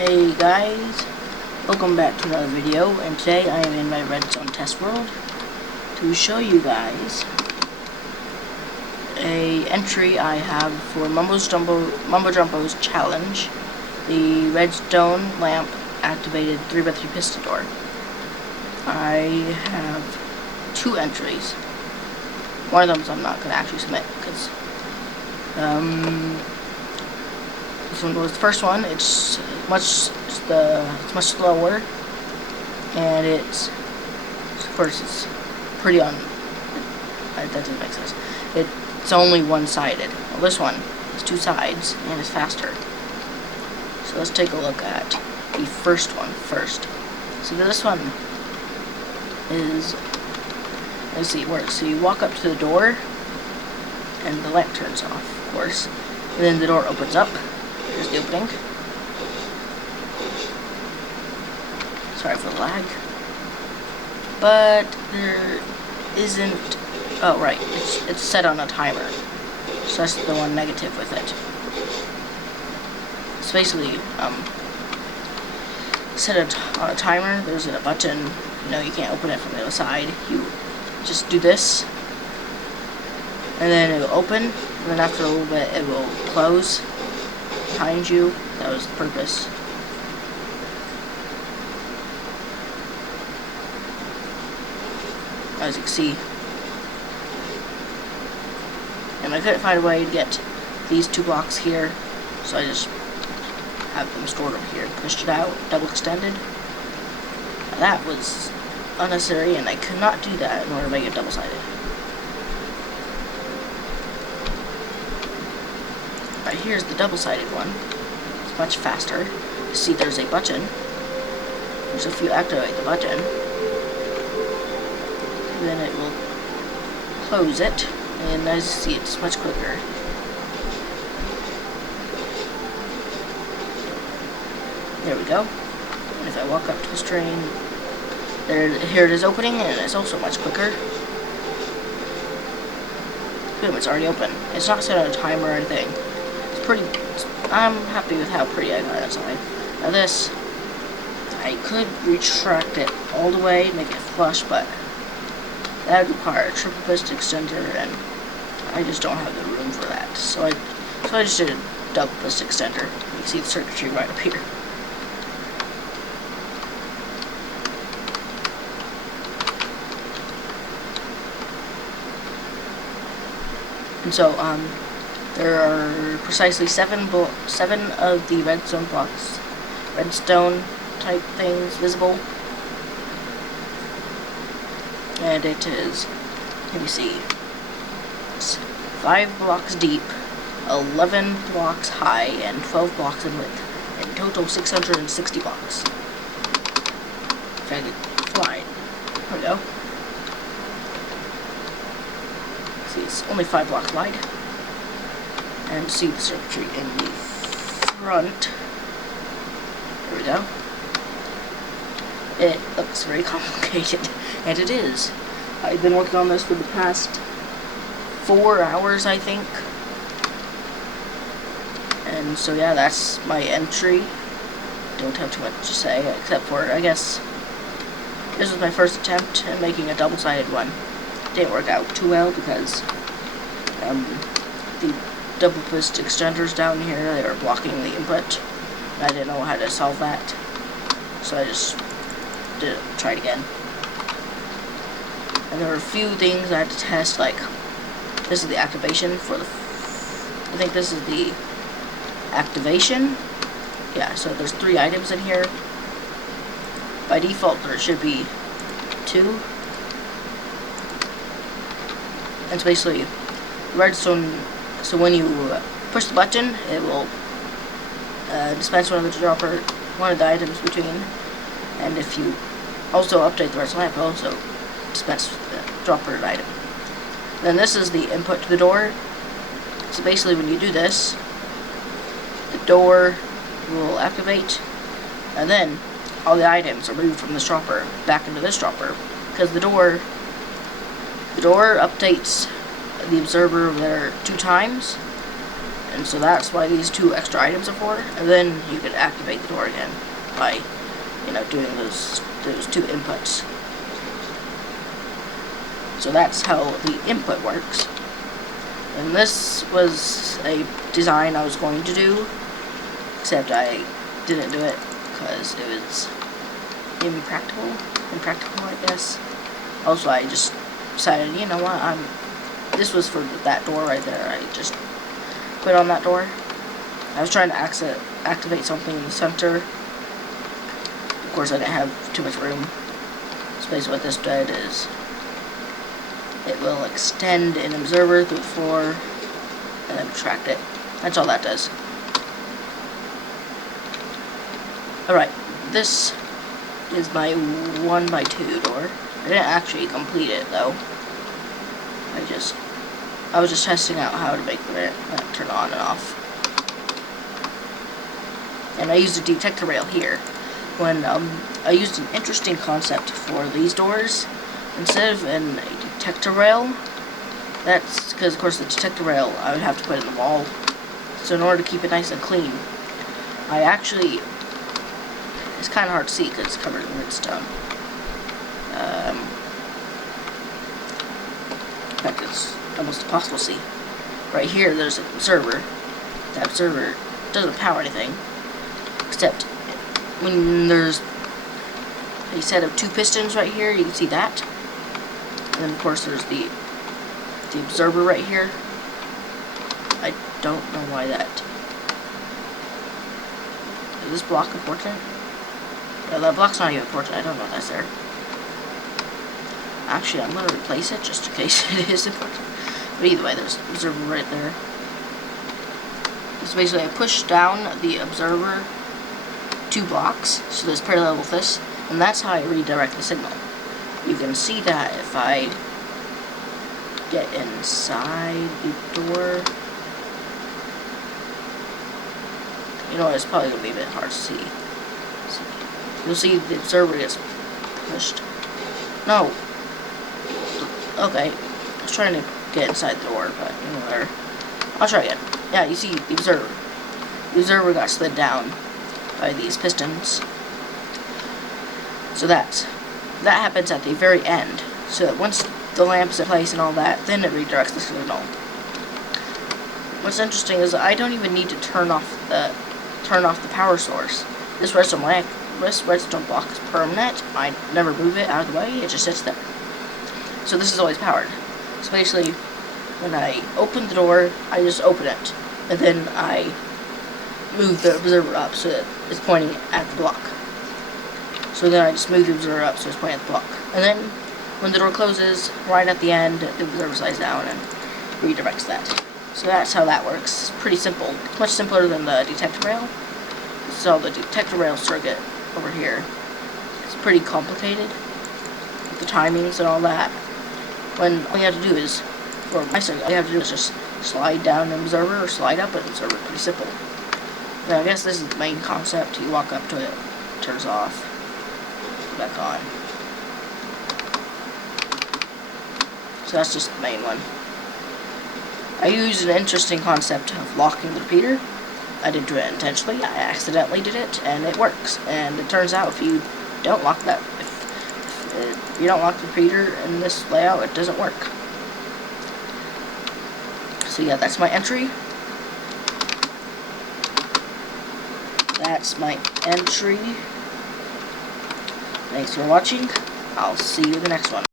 Hey guys, welcome back to another video, and today I am in my Redstone test world to show you guys a entry I have for Mumbo Jumbo's challenge, the Redstone lamp activated 3x3 piston door. I have two entries. One of them I'm not going to actually submit because this one was the first one. It's much slower, and of course it's pretty that doesn't make sense. It's only one-sided. Well, this one is two sides and is faster. So let's take a look at the first one first. So this one is, let's see, so you walk up to the door and the lamp turns off, of course, and then the door opens up. Here's the opening. Sorry for the lag. But there isn't. Oh right, it's set on a timer. So that's the one negative with it. It's basically set on a timer. There's a button. You can't open it from the other side. You just do this, and then it will open. And then after a little bit, it will close behind you. That was the purpose. As you can see. And I couldn't find a way to get these two blocks here, so I just have them stored over here. Pushed it out, double extended. Now that was unnecessary, and I could not do that in order to make it double-sided. Right, here's the double-sided one. It's much faster. You see there's a button. So if you activate the button, then it will close it, and as you see, it's much quicker. There we go. And if I walk up to the string, here it is opening, and it's also much quicker. Boom, it's already open. It's not set on a timer or anything. I'm happy with how pretty I got it inside. Now this, I could retract it all the way, make it flush, but that would require a triple piston extender, and I just don't have the room for that. So I just did a double piston extender. You can see the circuitry right up here. And so there are precisely seven of the redstone blocks, redstone type things visible. And it is, let me see, it's 5 blocks deep, 11 blocks high, and 12 blocks in width. In total, 660 blocks. If I could fly. There we go. See, it's only 5 blocks wide. And see the circuitry in the front. There we go. It looks very complicated, and it is. I've been working on this for the past 4 hours, I think. And so yeah, that's my entry. Don't have too much to say, except for, I guess, this was my first attempt at making a double-sided one. It didn't work out too well because the double piston extenders down here, they were blocking the input. And I didn't know how to solve that, so I just tried again. And there were a few things I had to test, like this is the activation for the, I think this is the activation. Yeah, so there's 3 items in here. By default there should be 2. And it's basically redstone, so when you push the button, it will dispense one of the items between. And if you also update the redstone lamp, also dispense the dropper item. Then this is the input to the door. So basically when you do this, the door will activate, and then all the items are moved from this dropper back into this dropper, because the door updates the observer over there 2 times, And so that's why these 2 extra items are for. And then you can activate the door again by, doing those 2 inputs. So that's how the input works. And this was a design I was going to do, except I didn't do it because it was impractical, I guess. Also, I just decided, you know what, this was for that door right there. I just quit on that door. I was trying to activate something in the center. Of course, I didn't have too much room. So basically what this did is it will extend an observer through the floor and then retract it. That's all that does. Alright, this is my 1x2 door. I didn't actually complete it though. I was just testing out how to make the vent turn on and off. And I used a detector rail here. When I used an interesting concept for these doors. Instead of a detector rail, that's because of course the detector rail I would have to put in the wall. So in order to keep it nice and clean, I actually, it's kind of hard to see because it's covered in redstone. In fact, it's almost impossible to see. Right here, there's an observer. That observer doesn't power anything, except when there's a set of 2 pistons right here, you can see that. And then of course there's the observer right here. I don't know why that. Is this block important? Yeah, that block's not even important. I don't know if that's there. Actually, I'm going to replace it just in case it is important. But either way, there's an observer right there. So basically, I push down the observer 2 blocks, so that's parallel with this, and that's how I redirect the signal. You can see that if I get inside the door. You know what, it's probably going to be a bit hard to see. You'll see the observer gets pushed. No. Okay. I was trying to get inside the door, but you know whatever. I'll try again. Yeah, you see the observer. The observer got slid down by these pistons. So that happens at the very end. So that once the lamp's in place and all that, then it redirects the signal. What's interesting is I don't even need to turn off the power source. This redstone block is permanent. I never move it out of the way. It just sits there. So this is always powered. So basically, when I open the door, I just open it, and then I move the observer up so that it's pointing at the block. So then I just move the observer up so it's pointing at the block. And then when the door closes, right at the end, the observer slides down and redirects that. So that's how that works. It's pretty simple. Much simpler than the detector rail. So the detector rail circuit over here, it's pretty complicated with the timings and all that. When all you have to do is, for my circuit, all you have to do is just slide down an observer or slide up an observer. Pretty simple. Now I guess this is the main concept. You walk up to it, turns off, back on. So that's just the main one. I used an interesting concept of locking the repeater. I didn't do it intentionally. I accidentally did it, and it works. And it turns out if you don't lock that, if you don't lock the repeater in this layout, it doesn't work. So yeah, that's my entry. That's my entry. Thanks for watching. I'll see you in the next one.